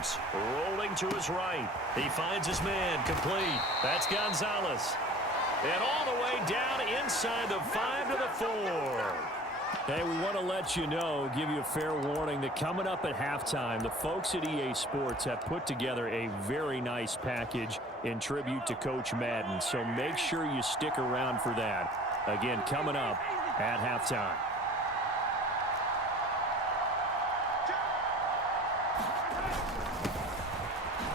Mahomes rolling to his right. He finds his man complete. That's Gonzalez. And all the way down inside the 5 to the 4. Hey, we want to let you know, give you a fair warning that coming up at halftime, the folks at EA Sports have put together a very nice package in tribute to Coach Madden. So make sure you stick around for that. Again, coming up at halftime.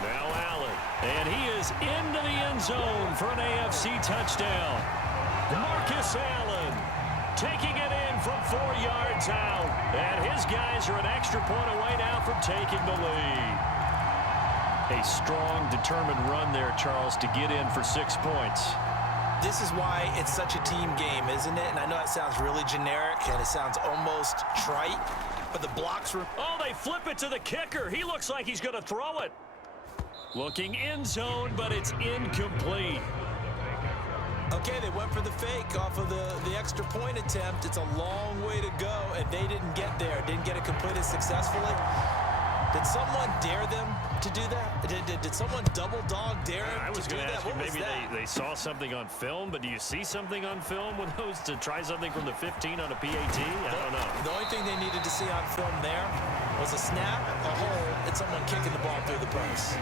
Now Allen, and he is into the end zone for an AFC touchdown. Marcus Allen taking it in from 4 yards out. And his guys are an extra point away now from taking the lead. A strong, determined run there, Charles, to get in for 6 points. This is why it's such a team game, isn't it? And I know that sounds really generic, and it sounds almost trite, but the blocks were... Oh, they flip it to the kicker. He looks like he's going to throw it. Looking end zone, but it's incomplete. Okay, they went for the fake off of the extra point attempt. It's a long way to go, and they didn't get there. Didn't get it completed successfully. Did someone dare them to do that? Did someone double dog dare them I was to do going to that? ask you, What was maybe that? they saw something on film, but do you see something on film with those to try something from the 15 on a PAT? I don't know. The only thing they needed to see on film there was a snap, a hold, and someone kicking the ball through the post.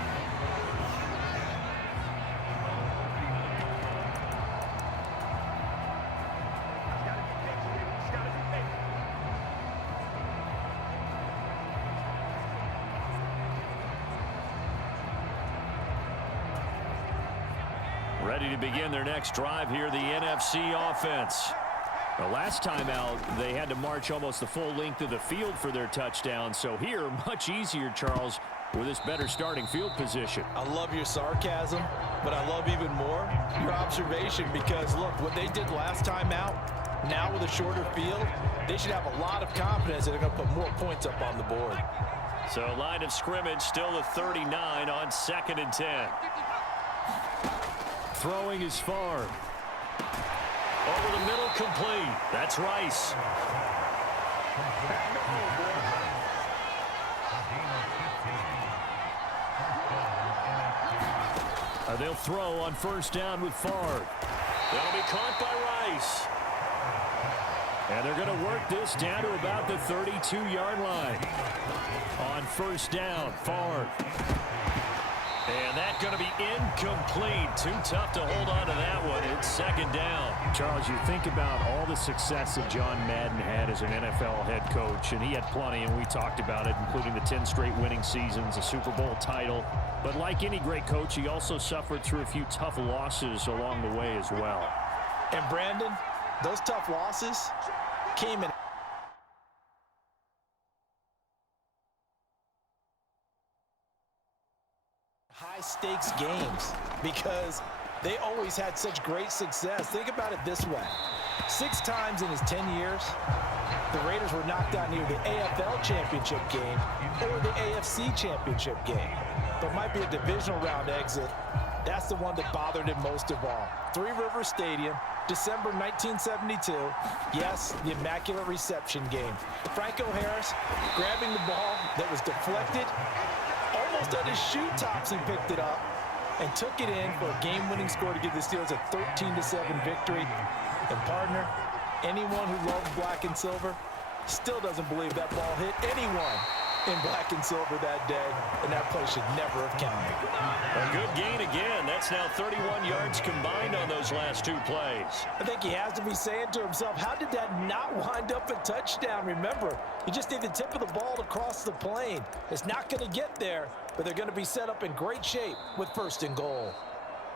Ready to begin their next drive here, the NFC offense. The last time out, they had to march almost the full length of the field for their touchdown. So here, much easier, Charles, with this better starting field position. I love your sarcasm, but I love even more your observation because, look, what they did last time out, now with a shorter field, they should have a lot of confidence that they're going to put more points up on the board. So line of scrimmage still the 39 on 2nd and 10. Throwing is far. Over the middle, complete. That's Rice. They'll throw on first down with Favre. That'll be caught by Rice. And they're going to work this down to about the 32-yard line. On first down, Favre. And that's going to be incomplete. Too tough to hold on to that one. It's 2nd down. Charles, you think about all the success that John Madden had as an NFL head coach, and he had plenty, and we talked about it, including the 10 straight winning seasons, a Super Bowl title. But like any great coach, he also suffered through a few tough losses along the way as well. And Brandon, those tough losses came in high-stakes games because they always had such great success. Think about it this way. 6 times in his 10 years, the Raiders were knocked out near the AFL championship game or the AFC championship game. There might be a divisional round exit. That's the one that bothered him most of all. Three Rivers Stadium, December 1972. Yes, the Immaculate Reception game. Franco Harris grabbing the ball that was deflected. Almost on his shoe tops, he picked it up and took it in for a game-winning score to give the Steelers a 13-7 victory. And partner, anyone who loves black and silver still doesn't believe that ball hit anyone in black and silver that day, and that play should never have counted. A good gain again. That's now 31 yards combined on those last 2 plays. I think he has to be saying to himself, how did that not wind up a touchdown? Remember, you just need the tip of the ball to cross the plane. It's not going to get there, but they're going to be set up in great shape with 1st and goal.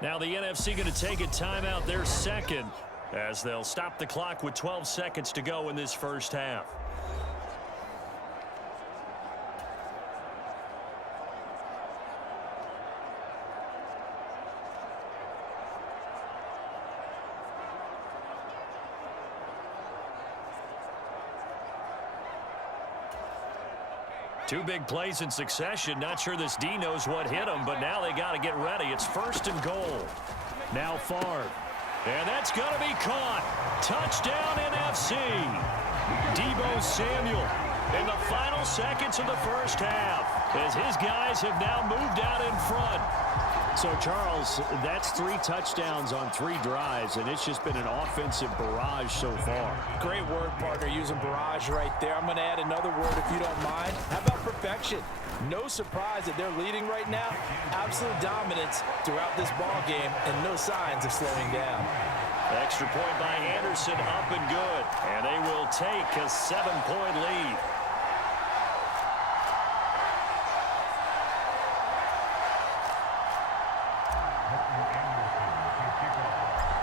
Now the NFC going to take a timeout, their 2nd, as they'll stop the clock with 12 seconds to go in this first half. Two big plays in succession. Not sure this D knows what hit him, but now they got to get ready. It's 1st and goal. Now Favre. And that's going to be caught. Touchdown NFC. Deebo Samuel in the final seconds of the first half as his guys have now moved out in front. So, Charles, that's 3 touchdowns on 3 drives, and it's just been an offensive barrage so far. Great word, partner, using barrage right there. I'm going to add another word if you don't mind. How about perfection? No surprise that they're leading right now. Absolute dominance throughout this ball game and no signs of slowing down. Extra point by Anderson, up and good. And they will take a 7-point lead.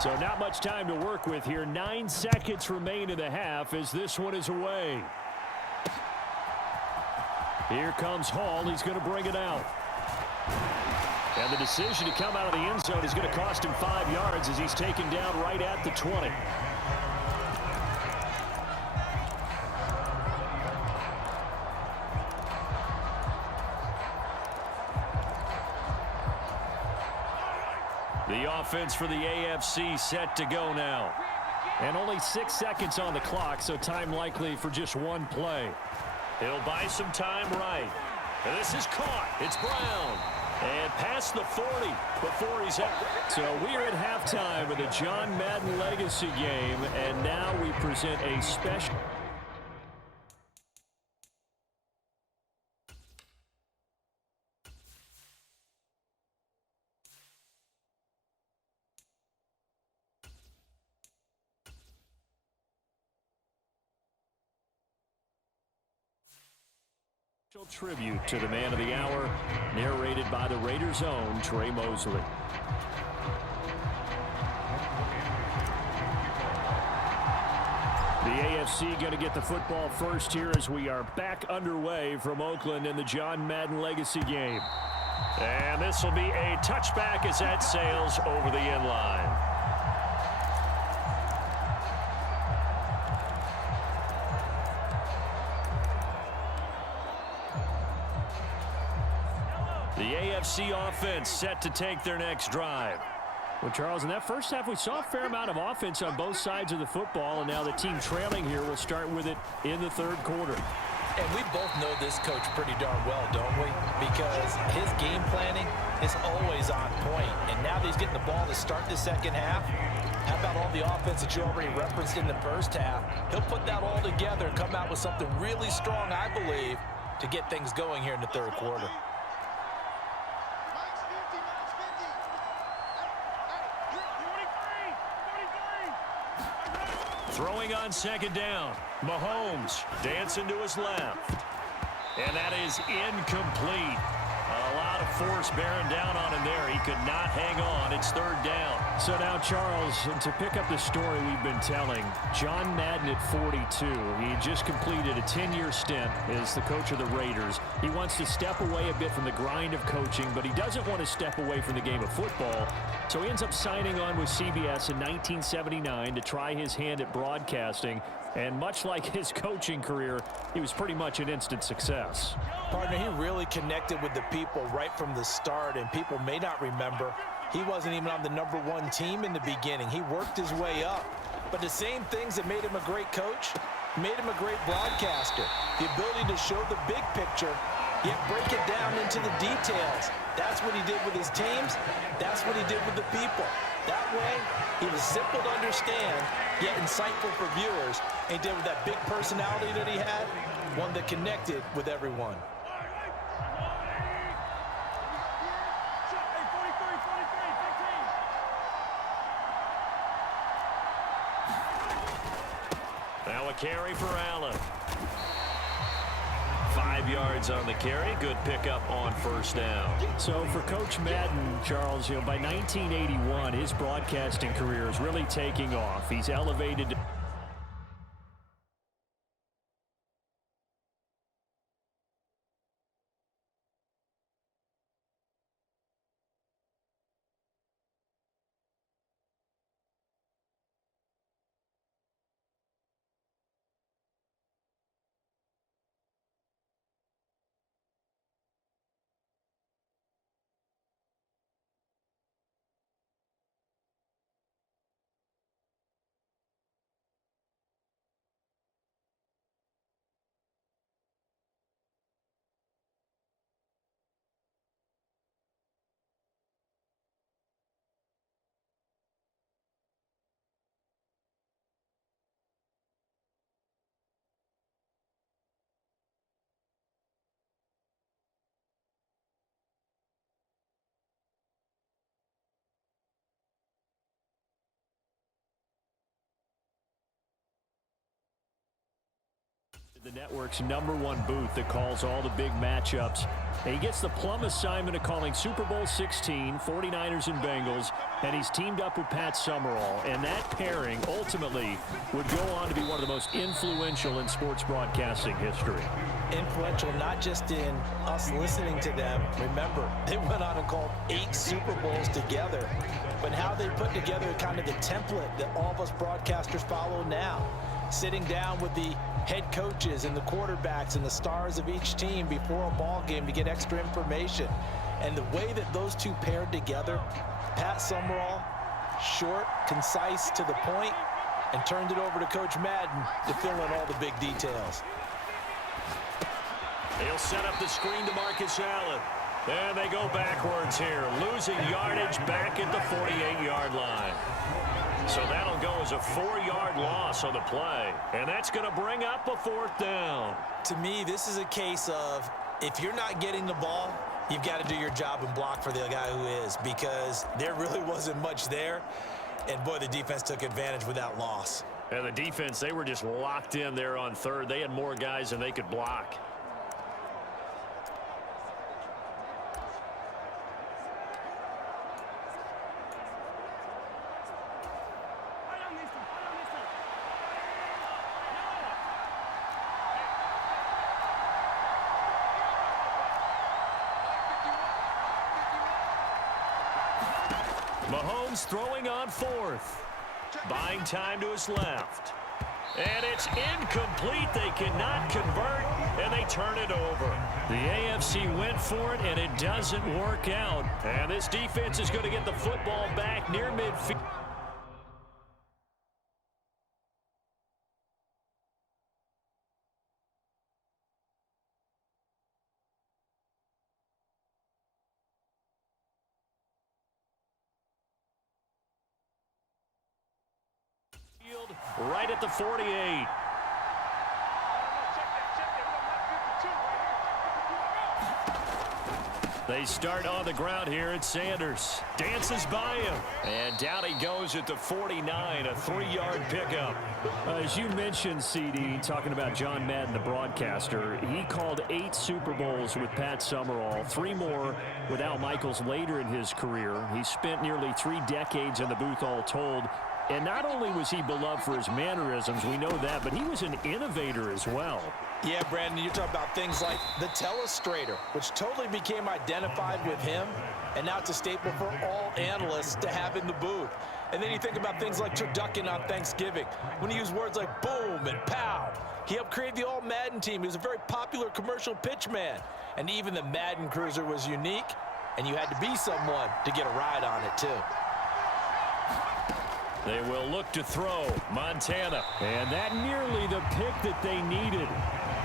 So not much time to work with here. 9 seconds remain in the half as this one is away. Here comes Hall. He's going to bring it out. And the decision to come out of the end zone is going to cost him 5 yards as he's taken down right at the 20. The offense for the AFC set to go now. And only 6 seconds on the clock, so time likely for just one play. He'll buy some time right. And this is caught. It's Brown. And past the 40 before he's out. So we are at halftime of the John Madden Legacy game, and now we present a special... tribute to the man of the hour, narrated by the Raiders' own Trey Mosley. The AFC going to get the football first here as we are back underway from Oakland in the John Madden Legacy game. And this will be a touchback as that sails over the end line. The AFC offense set to take their next drive. Well, Charles, in that first half, we saw a fair amount of offense on both sides of the football, and now the team trailing here will start with it in the third quarter. And we both know this coach pretty darn well, don't we? Because his game planning is always on point. And now that he's getting the ball to start the second half, how about all the offense that you already referenced in the first half? He'll put that all together and come out with something really strong, I believe, to get things going here in the third quarter. Throwing on second down. Mahomes dancing to his left. And that is incomplete. A lot of force bearing down on him there. He could not hang on. It's third down. So now, Charles, to pick up the story we've been telling, John Madden at 42. He just completed a 10-year stint as the coach of the Raiders. He wants to step away a bit from the grind of coaching, but he doesn't want to step away from the game of football. So he ends up signing on with CBS in 1979 to try his hand at broadcasting. And much like his coaching career, he was pretty much an instant success. Partner, he really connected with the people right from the start, and people may not remember, he wasn't even on the #1 team in the beginning. He worked his way up. But the same things that made him a great coach made him a great broadcaster. The ability to show the big picture, yet break it down into the details. That's what he did with his teams. That's what he did with the people. That way, he was simple to understand, yet insightful for viewers. And he did with that big personality that he had, one that connected with everyone. Now a carry for Allen. 5 yards on the carry. Good pickup on first down. So for Coach Madden, Charles, by 1981, his broadcasting career is really taking off. He's elevated The network's #1 booth that calls all the big matchups. And he gets the plum assignment of calling Super Bowl 16, 49ers and Bengals, and he's teamed up with Pat Summerall. And that pairing ultimately would go on to be one of the most influential in sports broadcasting history. Influential not just in us listening to them. Remember, they went on and called 8 Super Bowls together. But how they put together kind of the template that all of us broadcasters follow now. Sitting down with the head coaches and the quarterbacks and the stars of each team before a ball game to get extra information. And the way that those two paired together, Pat Summerall, short, concise, to the point, and turned it over to Coach Madden to fill in all the big details. He'll set up the screen to Marcus Allen. And they go backwards here, losing yardage back at the 48-yard line. So that'll go as a 4-yard loss on the play. And that's going to bring up a 4th down. To me, this is a case of if you're not getting the ball, you've got to do your job and block for the guy who is, because there really wasn't much there. And, boy, the defense took advantage without loss. And the defense, they were just locked in there on 3rd. They had more guys than they could block. Mahomes throwing on 4th. Buying time to his left. And it's incomplete. They cannot convert, and they turn it over. The AFC went for it, and it doesn't work out. And this defense is going to get the football back near midfield. Right at the 48. They start on the ground here at Sanders. Dances by him. And down he goes at the 49, a 3-yard pickup. As you mentioned, CD, talking about John Madden, the broadcaster, he called 8 Super Bowls with Pat Summerall, 3 more with Al Michaels later in his career. He spent nearly 3 decades in the booth all told. And not only was he beloved for his mannerisms, we know that, but he was an innovator as well. Yeah, Brandon, you're talking about things like the telestrator, which totally became identified with him, and now it's a staple for all analysts to have in the booth. And then you think about things like turducken on Thanksgiving, when he used words like boom and pow. He helped create the All-Madden team. He was a very popular commercial pitch man. And even the Madden Cruiser was unique, and you had to be someone to get a ride on it, too. They will look to throw. Montana. And that nearly the pick that they needed.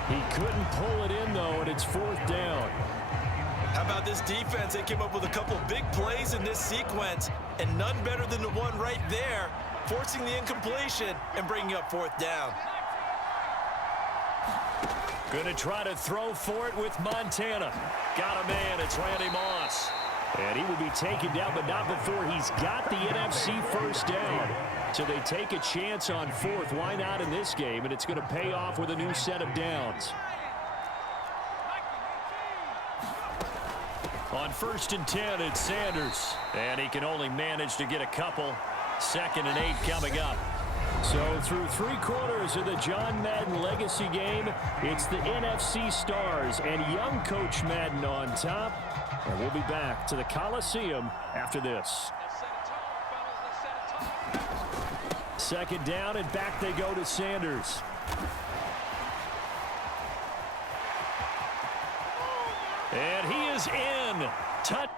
He couldn't pull it in, though, and it's 4th down. How about this defense? They came up with a couple of big plays in this sequence, and none better than the one right there, forcing the incompletion and bringing up 4th down. Going to try to throw for it with Montana. Got a man. It's Randy Moss. And he will be taken down, but not before he's got the NFC first down. So they take a chance on 4th. Why not in this game? And it's going to pay off with a new set of downs. On 1st and 10, it's Sanders. And he can only manage to get a couple. 2nd and 8 coming up. So through 3 quarters of the John Madden legacy game, it's the NFC Stars and young Coach Madden on top. And we'll be back to the Coliseum after this. 2nd down, and back they go to Sanders. And he is in. Touch.